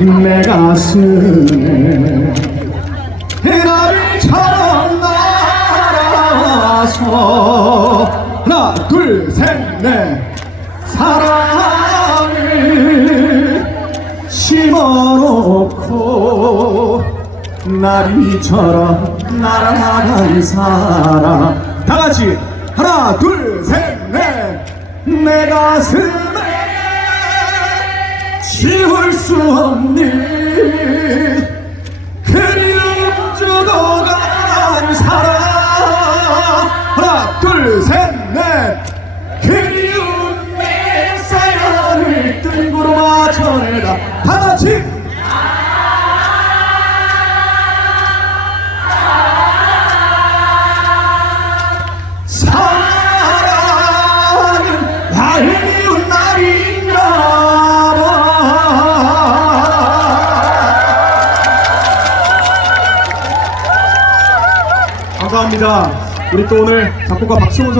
내 가슴에 해나비처럼 날아와서. 하나 둘 셋 넷. 사랑을 심어놓고 나비처럼 날아간 사람 다 같이 하나 둘 셋 넷 내 가슴에 지울 수 없는 그리움 죽어간 사람 하나 둘 셋 넷. 그리운 내 사연을 뜬구름아 전해라. 다같이 감사합니다. 우리 또 오늘 작곡가 박수훈 선